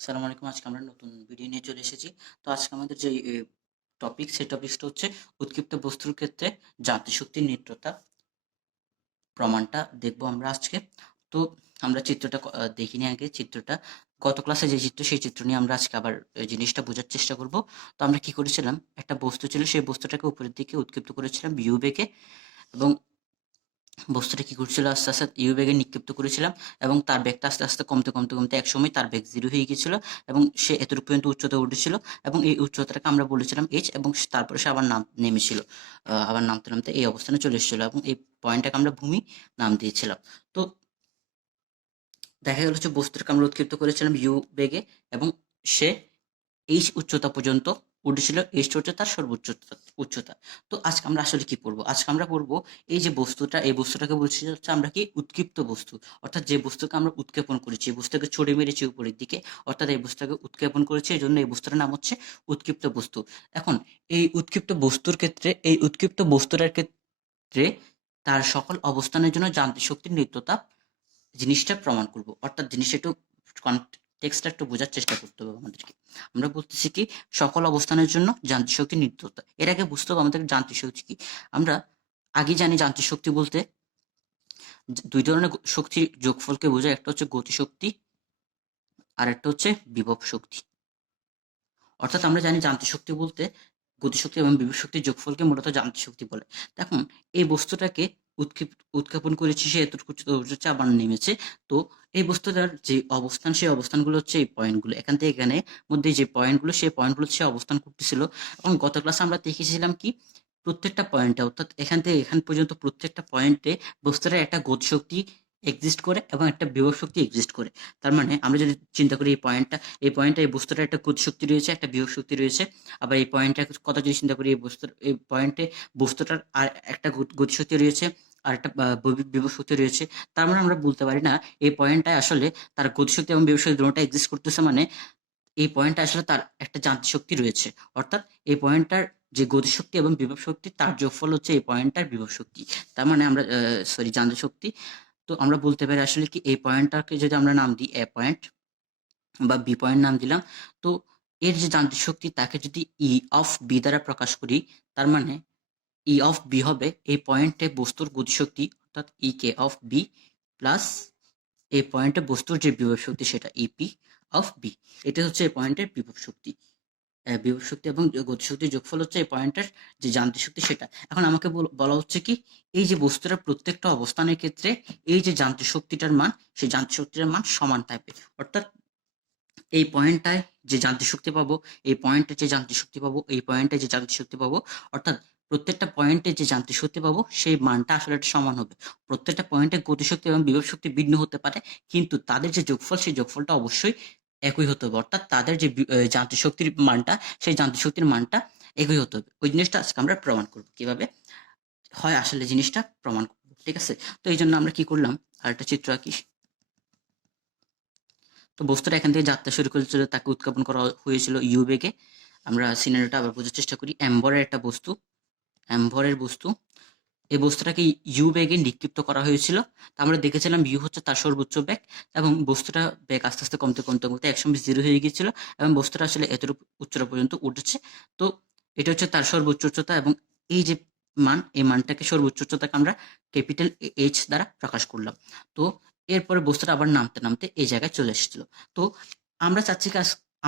আসসালামু আলাইকুম। আজকে আমরা নতুন ভিডিও নিয়ে চলে এসেছি। তো আজকে আমাদের যে টপিক, সেই টপিকটা হচ্ছে উৎক্ষিপ্ত বস্তুর ক্ষেত্রে যান্ত্রিক নিত্যতা প্রমাণটা দেখবো আমরা আজকে। তো আমরা চিত্রটা দেখিনি আগে। চিত্রটা গত ক্লাসে যে চিত্র, সেই চিত্র নিয়ে আমরা আজকে আবার এই জিনিসটা বোঝার চেষ্টা করব। তো আমরা কি করেছিলাম, একটা বস্তু ছিল, সেই বস্তুটাকে উপরের দিকে উৎক্ষিপ্ত করেছিলাম ইউ বেগে, এবং বস্তুটা কি করছিল, আস্তে আস্তে ইউ বেগে নিক্ষিপ্ত করেছিলাম, এবং তার বেগটা আস্তে আস্তে কমতে কমতে কমতে একসময় তার বেগ জিরো হয়ে গিয়েছিল, এবং সে এতটুকু পর্যন্ত উচ্চতা উঠেছিল, এবং এই উচ্চতাটাকে আমরা বলেছিলাম এইচ, এবং তারপরে সে আবার নেমেছিল। আবার নামতে নামতে এই অবস্থানে চলে এসেছিল, এবং এই পয়েন্টটাকে আমরা ভূমি নাম দিয়েছিলাম। তো দেখা গেল যে বস্তুটাকে আমরা উৎক্ষিপ্ত করেছিলাম ইউ বেগে, এবং সে এইচ উচ্চতা পর্যন্ত উঠেছিল। এইচ হচ্ছে তার সর্বোচ্চ উচ্চতা। তো আজকে আমরা আসলে কি পড়বো, আজকে আমরা পড়বো এই যে বস্তুটা, এই বস্তুটাকে বলছি হচ্ছে আমরা কি উৎক্ষিপ্ত বস্তু, অর্থাৎ যে বস্তুকে আমরা উৎক্ষেপণ করেছি, এই বস্তুকে ছড়ে মেরেছি উপরের দিকে, অর্থাৎ এই বস্তুটাকে উৎক্ষেপণ করেছি, এই জন্য এই বস্তুটার নাম হচ্ছে উৎক্ষিপ্ত বস্তু। এখন এই উৎক্ষিপ্ত বস্তুর ক্ষেত্রে, এই উৎক্ষিপ্ত বস্তুটার ক্ষেত্রে তার সকল অবস্থানের জন্য যান্ত্রিক শক্তির নিত্যতা জিনিসটা প্রমাণ করব, অর্থাৎ জিনিসটা একটু কনটেক্সটটা একটু বোঝার চেষ্টা করতে হবে আমাদেরকে। আমরা বলতেছি কি, সকল অবস্থানের জন্য যান্ত্রিক শক্তির নিত্যতা। এর আগে বুঝতে হবে আমাদের যান্ত্রিক শক্তি কি। আমরা আগে জানি যান্ত্রিক শক্তি বলতে দুই ধরনের শক্তির যোগফলকে বোঝায়, একটা হচ্ছে গতিশক্তি, আর একটা হচ্ছে বিভব শক্তি। অর্থাৎ আমরা জানি যান্ত্রিক শক্তি বলতে গতিশক্তি এবং বিভব শক্তির যোগফলকে মূলত যান্ত্রিক শক্তি বলে। এখন এই বস্তুটাকে উৎক্ষেপণ করেছি, সে এতটুকু উঠেছে আবার নেমেছে। তো এই বস্তুটার যে অবস্থান, সেই অবস্থানগুলো হচ্ছে এই পয়েন্টগুলো, এখান থেকে এখানে মধ্যে যে পয়েন্টগুলো, সেই পয়েন্টগুলো সে অবস্থান করতেছিল। এবং গত ক্লাসে আমরা দেখেছিলাম কি, প্রত্যেকটা পয়েন্টে, অর্থাৎ এখান থেকে এখান পর্যন্ত প্রত্যেকটা পয়েন্টে বস্তুটার একটা গতিশক্তি এক্সিস্ট করে এবং একটা বিভব শক্তি এক্সিস্ট করে। তার মানে আমরা যদি চিন্তা করি, এই পয়েন্টটা, এই বস্তুটার একটা গতিশক্তি রয়েছে, একটা বিভব শক্তি রয়েছে। আবার এই পয়েন্টটার কথা যদি চিন্তা করি, এই পয়েন্টে বস্তুটার আর একটা গতিশক্তি রয়েছে, আর একটা বিভব শক্তি রয়েছে। তার মানে আমরা বলতে পারি না এই পয়েন্টটায় আসলে তার গতিশক্তি এবং বিভব শক্তি দুটোটা এক্সিস্ট করতেছে, মানে এই পয়েন্টটা আসলে তার একটা যান্ত্রিক শক্তি রয়েছে। অর্থাৎ এই পয়েন্টটার যে গতিশক্তি এবং বিভব শক্তি, তার যোগফল হচ্ছে এই পয়েন্টটার বিভব শক্তি। তার মানে আমরা যান্ত্রিক শক্তি। তো আমরা বলতে পারি আসলে কি, এই পয়েন্টটাকে যদি আমরা নাম দিই এ পয়েন্ট বা বি পয়েন্ট নাম দিলাম, তো এর যে যান্ত্রিক শক্তি, তাকে যদি ই অফ বি দ্বারা প্রকাশ করি, তার মানে ই অফ বি হবে এই পয়েন্টে বস্তুর গতিশক্তি, অর্থাৎ ই কে অফ বি, প্লাস এই পয়েন্টে বস্তুর যে বিভব শক্তি, সেটা ইপি অফ বি। এটা হচ্ছে এই পয়েন্টের বিভব শক্তি। বিভব শক্তি এবং গতিশক্তির যোগফল হচ্ছে এই পয়েন্টের যে যান্ত্রিক শক্তি, সেটা। এখন আমাকে বলা হচ্ছে কি, এই যে বস্তুটার প্রত্যেকটা অবস্থানের ক্ষেত্রে এই যে যান্ত্রিক শক্তিটার মান, সেই যান্ত্রিক শক্তিটার মান সমান টাইপের। অর্থাৎ এই পয়েন্টটায় যে যান্ত্রিক শক্তি পাবো, এই পয়েন্টে যে যান্ত্রিক শক্তি পাবো, এই পয়েন্টে যে যান্ত্রিক শক্তি পাবো, অর্থাৎ প্রত্যেকটা পয়েন্টে যে যান্ত্রিক শক্তি পাবো, সেই মানটা আসলে একটা সমান হবে। প্রত্যেকটা পয়েন্টে গতিশক্তি এবং বিভব শক্তি ভিন্ন হতে পারে, কিন্তু তাদের যে যোগফল, সেই যোগফলটা অবশ্যই একই হতে হবে। অর্থাৎ তাদের যে যান্ত্রিক শক্তির মানটা, সেই যান্ত্রিক শক্তির মানটা একই হতে হবে। ওই জিনিসটা আজকে আমরা প্রমাণ করবো, কিভাবে হয় আসলে জিনিসটা প্রমাণ করবো। ঠিক আছে? তো এই জন্য আমরা কি করলাম, আর একটা চিত্র আঁকি। তো বস্তুটা এখান থেকে যাত্রা শুরু করেছিল, তাকে উৎক্ষেপণ করা হয়েছিল ইউ বেগে। আমরা সিনারিওটা আবার বোঝার চেষ্টা করি। অ্যাম্বরের একটা বস্তু, অ্যাম্বরের বস্তু, এই বস্তুটাকে ইউ বেগে নিক্ষিপ্ত করা হয়েছিল। তা আমরা দেখেছিলাম ইউ হচ্ছে তার সর্বোচ্চ বেগ, এবং বস্তুটা বেগ আস্তে আস্তে কমতে কমতে কমতে একসময় জিরো হয়ে গিয়েছিল, এবং বস্তুটা আসলে এতটুকু উচ্চতা পর্যন্ত উঠেছে। তো এটা হচ্ছে তার সর্বোচ্চ উচ্চতা, এবং এই যে মান, এই মানটাকে, সর্বোচ্চ উচ্চতাকে আমরা ক্যাপিটাল এইচ দ্বারা প্রকাশ করলাম। তো এরপরে বস্তুটা আবার নামতে নামতে এই জায়গায় চলে এসেছিল। তো আমরা চাচ্ছি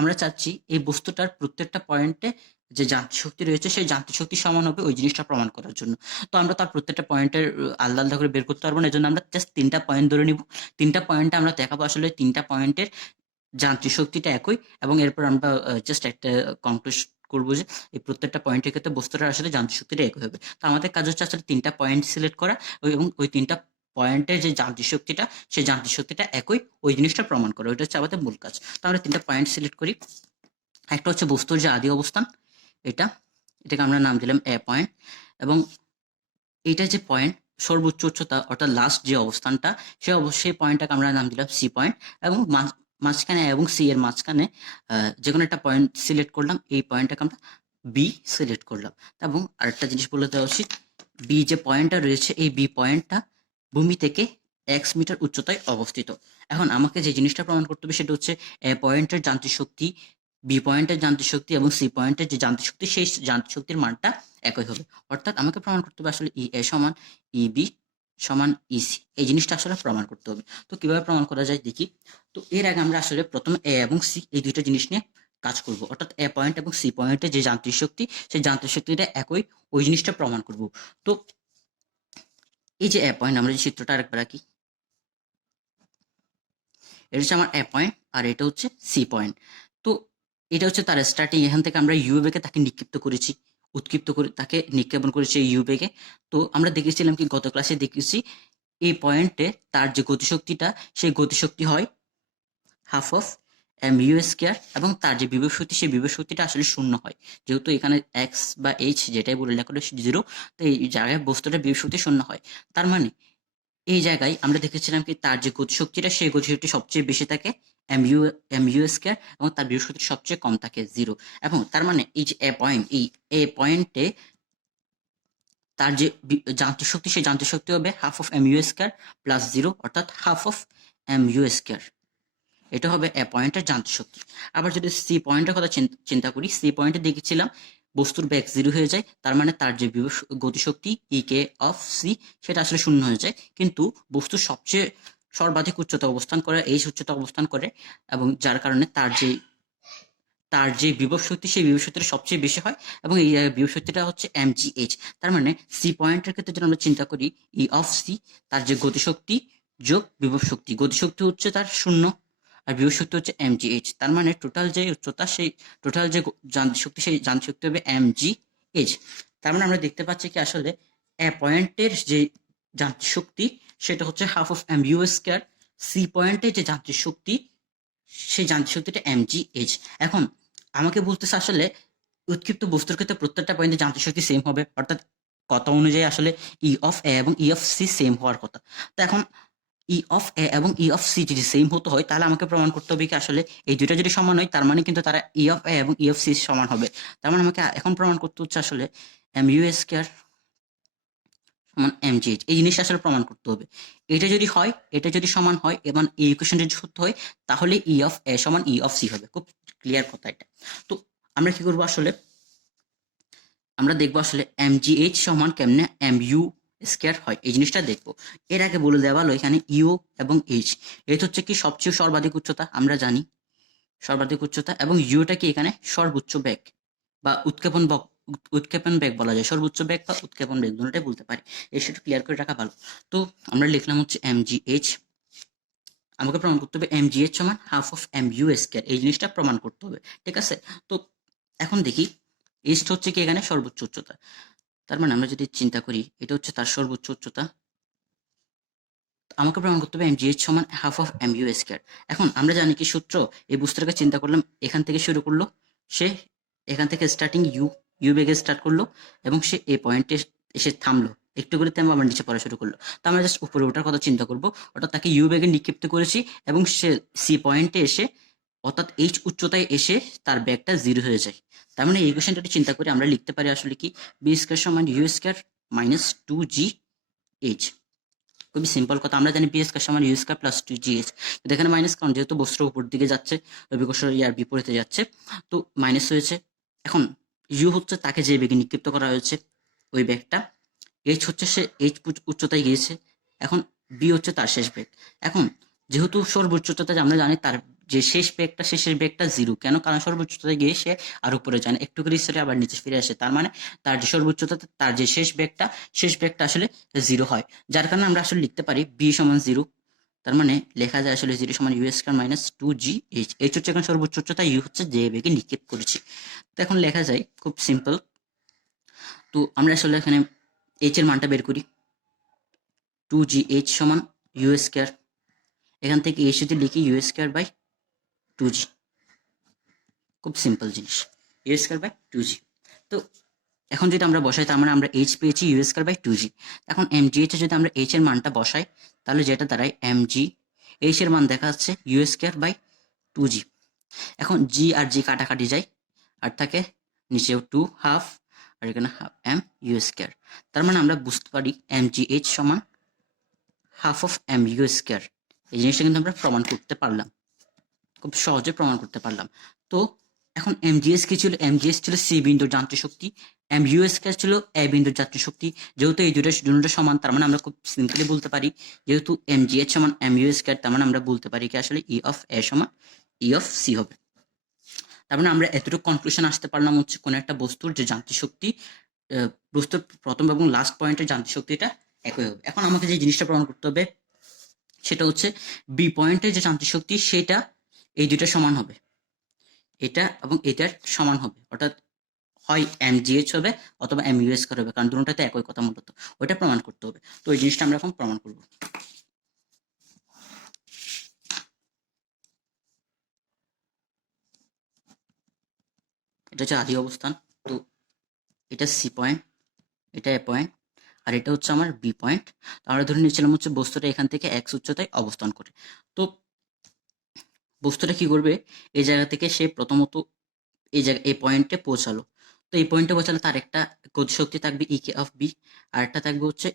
আমরা চাচ্ছি এই বস্তুটার প্রত্যেকটা পয়েন্টে যে যান্ত্রিক শক্তি রয়েছে, সেই যান্ত্রিক শক্তি সমান হবে, ওই জিনিসটা প্রমাণ করার জন্য। তো আমরা তার প্রত্যেকটা পয়েন্টের আলাদা আলাদা করে বের করতে পারবো না, এজন্য আমরা জাস্ট ৩টা পয়েন্ট ধরে নিব। ৩টা পয়েন্টে আমরা দেখাবো আসলে ৩টা পয়েন্টের যান্ত্রিক শক্তিটা একই, এবং এরপর আমরা জাস্ট একটা কনক্লুশন করবো যে এই প্রত্যেকটা পয়েন্টের ক্ষেত্রে বস্তুটার আসলে যান্ত্রিক শক্তিটা একই হবে। তো আমাদের কাজ হচ্ছে আসলে ৩টা পয়েন্ট সিলেক্ট করা, এবং ওই ৩টা পয়েন্টের যে যান্ত্রিক শক্তিটা, সেই যান্ত্রিক শক্তিটা একই, ওই জিনিসটা প্রমাণ করা, ওইটা হচ্ছে আমাদের মূল কাজ। তো আমরা ৩টা পয়েন্ট সিলেক্ট করি। একটা হচ্ছে বস্তুর যে আদি অবস্থান, এটা, এটাকে আমরা নাম দিলাম এ পয়েন্ট, এবং এইটা যে পয়েন্ট, সর্বোচ্চ উচ্চতা, অর্থাৎ লাস্ট যে অবস্থানটা, সেই পয়েন্টটাকে আমরা নাম দিলাম সি পয়েন্ট। এবং মাঝখানে এবং সি এর মাঝখানে যে কোনো একটা পয়েন্ট সিলেক্ট করলাম, এই পয়েন্টটাকে আমরা বি সিলেক্ট করলাম। এবং আরেকটা জিনিস বলে দেওয়া উচিত, বি যে পয়েন্টটা রয়েছে, এই বি পয়েন্টটা ভূমি থেকে x মিটার উচ্চতায় অবস্থিত। এখন আমাকে যে জিনিসটা প্রমাণ করতে হবে সেটা হচ্ছে এ পয়েন্টের যান্ত্রিক শক্তি, বি পয়েন্টের যান্ত্রিক শক্তি এবং সি পয়েন্টের যে যান্ত্রিক শক্তি সেই যান্ত্রিক শক্তির মানটা একই হবে। অর্থাৎ আমাকে প্রমাণ করতে হবে আসলে ই এ সমান ই বি সমান ইসি, এই জিনিসটা আসলে প্রমাণ করতে হবে। তো কিভাবে প্রমাণ করা যায় দেখি। তো এর আগে আমরা আসলে প্রথমে এ এবং সি এই দুইটা জিনিস নিয়ে কাজ করব, অর্থাৎ এ পয়েন্ট এবং সি পয়েন্টের যে যান্ত্রিক শক্তি সেই যান্ত্রিক শক্তিটা একই, ওই জিনিসটা প্রমাণ করব। তো এই যে এ পয়েন্ট, আমরা যে চিত্রটা আরেকবার আঁকি, এটা হচ্ছে আমার এ পয়েন্ট আর এটা হচ্ছে সি পয়েন্ট। তো এটা হচ্ছে তার স্টার্টিং, এখান থেকে আমরা ইউ বেগে তাকে নিক্ষিপ্ত করেছি, উৎক্ষিপ্ত করে তাকে নিক্ষেপণ করেছি ইউ বেগে। তো আমরা দেখেছিলাম কি, গত ক্লাসে দেখেছি এই পয়েন্টে তার যে গতিশক্তিটা সেই গতিশক্তি হয় half of M U square, এবং তার যে বিভব শক্তি সেই বিভব শক্তিটা আসলে শূন্য হয়, যেহেতু এখানে এক্স বা এইচ যেটাই বলে লেখা হলো জিরো, তো এই জায়গায় বস্তুটা বিভব শক্তি শূন্য হয়। তার মানে এই জায়গায় আমরা দেখেছিলাম কি তার যে গতিশক্তিটা সেই গতিশক্তি সবচেয়ে বেশি থাকে এম ইউ স্কোয়ার, এবং তার বিভব শক্তি সবচেয়ে কম থাকে জিরো। এবং তার মানে এই যে এ পয়েন্ট, এই এ পয়েন্টে তার যে যান্ত্রিক শক্তি সেই যান্ত্রিক শক্তি হবে half of M U square plus zero, অর্থাৎ half of M U square. এটা হবে এ পয়েন্টের যান্ত্রিক শক্তি। আবার যদি সি পয়েন্টের কথা চিন্তা করি, সি পয়েন্টে দেখেছিলাম বস্তুর বেগ জিরো হয়ে যায়, তার মানে তার যে গতিশক্তি ই কে অফ সি সেটা আসলে শূন্য হয়ে যায়। কিন্তু বস্তুর সবচেয়ে সর্বাধিক উচ্চতা অবস্থান করে, এই উচ্চতা অবস্থান করে, এবং যার কারণে তার যে বিভব শক্তি সেই বিভব শক্তিটা সবচেয়ে বেশি হয়, এবং এই বিভব শক্তিটা হচ্ছে এম জি এইচ। তার মানে সি পয়েন্টের ক্ষেত্রে যদি আমরা চিন্তা করি ই অফ সি, তার যে গতিশক্তি যোগ বিভব শক্তি, গতিশক্তি হচ্ছে তার শূন্য আর বিভব শক্তি হচ্ছে এম জি এইচ, তার মানে টোটাল যে উচ্চতা সেই টোটাল যে যান্ত্রিক শক্তি সেই যান্ত্রিক শক্তি হবে এম জি এইচ। তার মানে আমরা দেখতে পাচ্ছি কি আসলে এ পয়েন্টের যে যান্ত্রিক শক্তি সেটা হচ্ছে half of M U square, C পয়েন্টের যে যান্ত্রিক শক্তি সেই যান্ত্রিক শক্তিটা এম জি এইচ। এখন আমাকে বলতেছে আসলে উৎক্ষিপ্ত বস্তুর ক্ষেত্রে প্রত্যেকটা পয়েন্টে যান্ত্রিক শক্তি সেম হবে, অর্থাৎ কথা অনুযায়ী আসলে ই অফ এ এবং ই অফ সি সেম হওয়ার কথা। তো এখন ই অফ এ এবং ই অফ সি যদি সেম হতে হয়, তাহলে আমাকে প্রমাণ করতে হবে কি আসলে এই দুইটা যদি সমান হয় তার মানে কিন্তু তারা ই অফ এ এবং ই অফ সি সমান হবে। তার মানে আমাকে এখন প্রমাণ করতে হচ্ছে আসলে এম ইউ স্কোয়ার সমান এম জি এইচ, এই জিনিসটা আসলে প্রমাণ করতে হবে। এটা যদি হয়, এটা যদি সমান হয় এবং এই ইকুয়েশনটা যদি সত্য হয়, তাহলে ই অফ এ সমান ই অফ সি হবে। খুব ক্লিয়ার কথা এটা। তো আমরা কি করবো আসলে, আমরা দেখবো আসলে এম জি এইচ সমান কেমনে এম ইউ স্কোয়ার হয়, এই জিনিসটা দেখবো। এর আগে বলে দেওয়া হলো এখানে ইউ এবং এইচ, এইচ হচ্ছে কি সবচেয়ে সর্বাধিক উচ্চতা, আমরা জানি সর্বাধিক উচ্চতা, এবং ইউটা কি এখানে সর্বোচ্চ বেগ বা উৎক্ষেপণ বেগ বলা যায়, সর্বোচ্চ বেগ বা উৎক্ষেপণ বেগ দুটোটাই বলতে পারি। এই সেটা ক্লিয়ার করে রাখা ভালো। তো আমরা লিখলাম হচ্ছে এম জি এইচ, আমাকে প্রমাণ করতে হবে এম জি এইচ সমান half of M U square, এই জিনিসটা প্রমাণ করতে হবে, ঠিক আছে। তো এখন দেখি এইচ হচ্ছে কি এখানে সর্বোচ্চ উচ্চতা, তার মানে আমরা যদি চিন্তা করি এটা হচ্ছে তার সর্বোচ্চ উচ্চতা, আমাকে প্রমাণ করতে হবে এম জি এইচ সমান half of M U square. এখন আমরা জানি কি সূত্র, এই বস্তুটাকে চিন্তা করলাম এখান থেকে শুরু করলো, সে এখান থেকে স্টার্টিং ইউ বেগে স্টার্ট করলো এবং সে এই পয়েন্টে এসে থামলো, একটু করে তেমন আবার নিচে পড়া শুরু করলো। তো আমরা জাস্ট উপরে ওঠার কথা চিন্তা করবো, অর্থাৎ তাকে ইউ বেগে নিক্ষিপ্ত করেছি এবং সে সি পয়েন্টে এসে, অর্থাৎ এইচ উচ্চতায় এসে তার ব্যাগটা জিরো হয়ে যায়। তার মানে এই ইকুয়েশনটা চিন্তা করে আমরা লিখতে পারি আসলে কি বি স্কোয়ার সমান U square minus two G H. খুবই সিম্পল কথা, আমরা জানি বি স্কোয়ার সমান U square plus two G H. তো এখানে মাইনাস কারণ যেহেতু বস্তুর উপর দিকে যাচ্ছে, অভিকর্ষের ইয়ার বিপরীতে যাচ্ছে, তো মাইনাস হয়েছে। এখন ইউ হচ্ছে তাকে যে বেগে নিক্ষিপ্ত করা হয়েছে ওই ব্যাগটা, এইচ হচ্ছে সে এইচ উচ্চতায় গিয়েছে, এখন বি হচ্ছে তার শেষ বেগ। এখন যেহেতু সর্বোচ্চ উচ্চতায় আমরা জানি তার যে শেষ বেগটা সে শেষ বেগটা জিরো, কেন? কারণ সর্বোচ্চ উচ্চতায় গিয়ে সে আর উপরে যায় না, একটু করে স্তরে আবার নিচে ফিরে আসে, তার মানে তার যে সর্বোচ্চতাতে তার যে শেষ বেগটা আসলে জিরো হয়, যার কারণে আমরা আসলে লিখতে পারি বি সমান জিরো। তার মানে লেখা যায় আসলে জিরো সমান U square minus two G H. H হচ্ছে এখন সর্বোচ্চ উচ্চতা, ইউ হচ্ছে যে বেগে নিক্ষেপ করেছি। তো এখন লেখা যায় খুব সিম্পল। তো আমরা আসলে এখানে এইচ এর মানটা বের করি, টু জি এইচ সমান ইউ স্কয়ার, এখান থেকে এইচ যদি লিখি ইউ স্কয়ার বাই টু জি, খুব সিম্পল জিনিস, ইউ স্কয়ার বাই টু জি। তো এখন যদি আমরা বসাই তার মানে আমরা এইচ পেয়েছি ইউ স্কয়ার বাই টু জি। এখন এম জি এইচ এ যদি আমরা এইচ এর মানটা বসাই তাহলে যেটা দাঁড়ায় এম জি এইচ এর মান দেখা যাচ্ছে ইউ স্কয়ার বাই টু জি। এখন জি আর জি কাটাকাটি যায় আর থাকে নিচেও টু হাফ আর এখানে হাফ এম ইউ স্কয়ার। তার মানে আমরা বুঝতে পারি এম জি এইচ সমান half of M U square. এই জিনিসটা কিন্তু আমরা প্রমাণ করতে পারলাম, খুব সহজে প্রমাণ করতে পারলাম। তো এখন এমজিএস কি ছিল? এমজিএস ছিল সি বিন্দুর যান্ত্রিক শক্তি, এমইউ স্কয়ার ছিল এ বিন্দুর যান্ত্রিক শক্তি। যেহেতু এই দুটো সমান, তার মানে আমরা খুব সিম্পলি বলতে পারি যেহেতু এমজিএস সমান এমইউ স্কয়ার, তার মানে আমরা বলতে পারি কি আসলে ই অফ এ সমান ই অফ সি হবে। তার মানে আমরা এতটুকু কনক্লুশন আসতে পারলাম হচ্ছে কোন একটা বস্তুর যে যান্ত্রিক শক্তি, বস্তুর প্রথম এবং লাস্ট পয়েন্টের যান্ত্রিক শক্তিটা একই হবে। এখন আমাকে যে জিনিসটা প্রমাণ করতে হবে সেটা হচ্ছে বি পয়েন্টের যে যান্ত্রিক শক্তি সেটা এই দুটো সমান হবে, এটা এবং এটার সমান হবে, অর্থাৎ হয় এমজিএইচ হবে অথবা এমইউ স্কয়ার হবে, কারণ দুটোটাতে একই কথা মূলত, ওইটা প্রমাণ করতে হবে। তো এই জিনিসটা আমরা এখন প্রমাণ করব। এটা হচ্ছে আদি অবস্থান, তো এটা সি পয়েন্ট, এটা এ পয়েন্ট, আর এটা হচ্ছে আমার বি পয়েন্ট। আমরা ধরে নিয়েছিলাম হচ্ছে বস্তুটা এখান থেকে এক্স উচ্চতায় অবস্থান করে। তো বস্তুটা কি করবে, এই জায়গা থেকে সে প্রথমত এই জায়গা এই পয়েন্টে পৌঁছালো। তো এই পয়েন্টে পৌঁছালে তার একটা গতিশক্তি থাকবে ইকে অফ বি, আর একটা থাকবে হচ্ছে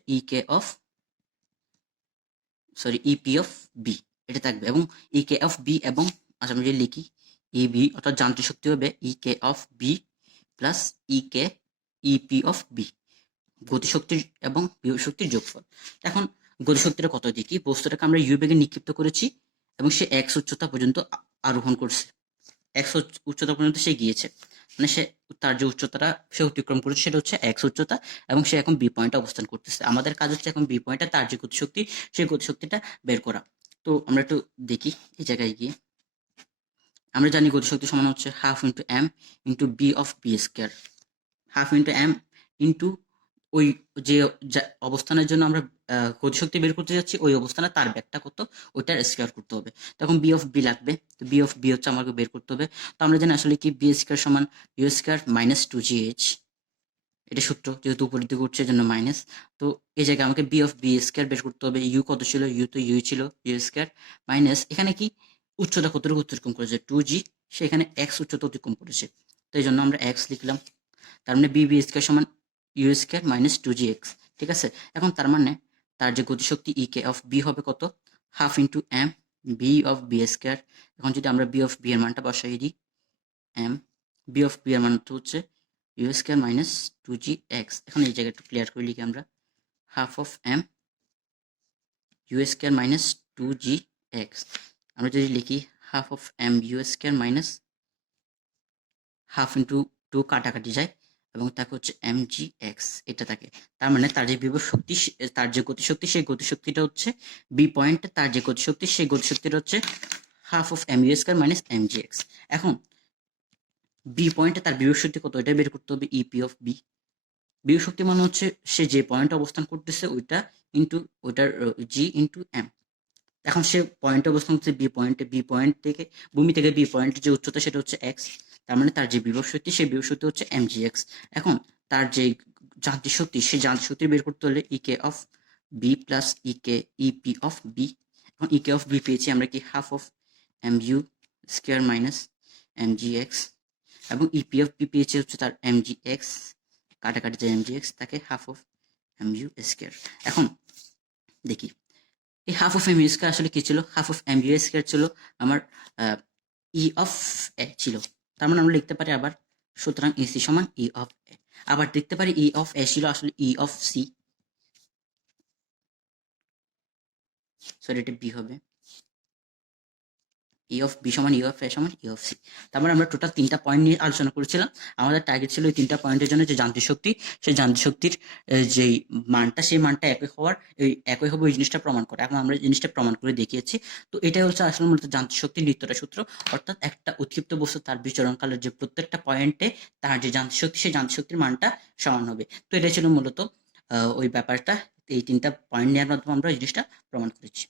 ইপি অফ বি, এটা থাকবে। এবং ইকে অফ বি এবং আচ্ছা আমি যদি লিখি ইবি, অর্থাৎ যান্ত্রিক শক্তি হবে KE of B plus PE of B, গতিশক্তির এবং বিভব শক্তির যোগফল। এখন গতিশক্তিটা কত দেখি, বস্তুটাকে আমরা ইউ বেগে নিক্ষিপ্ত করেছি এবং সে এক্স উচ্চতা পর্যন্ত আরোহণ করছে, এক্স উচ্চতা পর্যন্ত সে গিয়েছে, মানে সে তার যে উচ্চতাটা সে অতিক্রম করেছে সেটা হচ্ছে এক্স উচ্চতা, এবং সে এখন বি পয়েন্টে অবস্থান করতেছে। আমাদের কাজ হচ্ছে এখন বি পয়েন্টে তার যে গতিশক্তি সেই গতিশক্তিটা বের করা। তো আমরা একটু দেখি এই জায়গায় গিয়ে, আমরা জানি গতিশক্তি সমান হচ্ছে half into M into V of B square, half into M into ওই যে অবস্থানের জন্য আমরা গতিশক্তি বের করতে যাচ্ছি ওই অবস্থানে তার ব্যাগটা কত ওইটার স্কোয়ার করতে হবে। তখন বি অফ বি লাগবে, তো বি অফ বি হচ্ছে আমাকে বের করতে হবে। তো আমরা জানি আসলে কি বি স্কোয়ার সমান U square minus two G H, এটা সূত্র, যেহেতু উপরের দিকে উঠছে জন্য মাইনাস। তো এই জায়গায় আমাকে বি অফ বি স্কোয়ার বের করতে হবে। ইউ কত ছিল, ইউ তো ইউ ছিল, ইউ স্কোয়ার মাইনাস এখানে কি উচ্চতা কতটুকু অতিক্রম করেছে টু জি, সেখানে এক্স উচ্চতা অতিক্রম করেছে, তো এই জন্য আমরা এক্স লিখলাম। তার মানে বি স্কোয়ার সমান U square minus two G X, ঠিক আছে। এখন তার মানে তার যে গতিশক্তি ইকে অফ বি হবে কত, half into M V of B square. এখন যদি আমরা বি অফ বি এর মানটা বসাই দিই, এম বি অফ বি এর মান হচ্ছে U square minus two G X. এখন এই জায়গাটা একটু ক্লিয়ার করে লিখি আমরা, half of M U square minus two G X. আমরা যদি লিখি half of M U square minus half into two কাটাকাটি যায় এবং তাকে হচ্ছে এম জি এক্স এটা থাকে। তার মানে তার যে বিভব শক্তি, তার যে গতিশক্তি সেই গতিশক্তিটা হচ্ছে বি পয়েন্টে তার যে গতিশক্তি সেই গতিশক্তিটা হচ্ছে half of M U square minus M G X. এখন বি পয়েন্টে তার বিভব শক্তি কত এটা বের করতে হবে, ইপি অফ বি। বিভব শক্তি মানে হচ্ছে সে যে পয়েন্টে অবস্থান করতেছে ওইটা ইন্টু ওইটার জি ইন্টু এম। এখন সে পয়েন্টে অবস্থান করছে বি পয়েন্ট থেকে ভূমি থেকে বি পয়েন্টের যে উচ্চতা সেটা হচ্ছে এক্স, তার মানে তার যে বিভব শক্তি সেই বিভব শক্তি হচ্ছে এম জি এক্স। এখন তার যে যান্ত্রিক শক্তি সেই যান্ত্রিক শক্তি বের করতে হলে KE of B plus PE of B. এখন ইকে অফ বি পেয়েছি আমরা কি half of M U square minus M G X, এবং ইপি অফ বি পেয়েছি হচ্ছে তার এম জি এক্স, কাটাকাটি যে এম জি এক্স তাকে half of M U square. এখন দেখি এই half of M U square আসলে কি ছিল, half of M U square ছিল আমার ই অফ এ ছিল, তার মানে আমরা লিখতে পারি আবার, সুতরাং ইসি সমান ই অফ এ। আবার দেখতে পারি ই অফ এ ছিল আসলে ই অফ সি, সরি এটা বি হবে, ই অফ বি সমান ই অফ এ সমান ই অফ সি। তারপরে আমরা টোটাল তিনটা পয়েন্ট নিয়ে আলোচনা করেছিলাম। আমাদের টার্গেট ছিল ওই তিনটা পয়েন্টের জন্য যে যান্ত্রিক শক্তি, সেই যান্ত্রিক শক্তির যেই মানটা সেই মানটা একই হওয়ার, একই হবে ওই জিনিসটা প্রমাণ করা। এখন আমরা জিনিসটা প্রমাণ করে দেখিয়েছি। তো এটাই হচ্ছে আসলে মূলত যান্ত্রিক শক্তির নিত্যতা সূত্র, অর্থাৎ একটা উৎক্ষিপ্ত বস্তু তার বিচরণকালের যে প্রত্যেকটা পয়েন্টে তার যে যান্ত্রিক শক্তি সেই যান্ত্রিক শক্তির মানটা সমান হবে। তো এটাই ছিল মূলত ওই ব্যাপারটা, এই তিনটা পয়েন্ট নেওয়ার মাধ্যমে আমরা এই জিনিসটা প্রমাণ করেছি।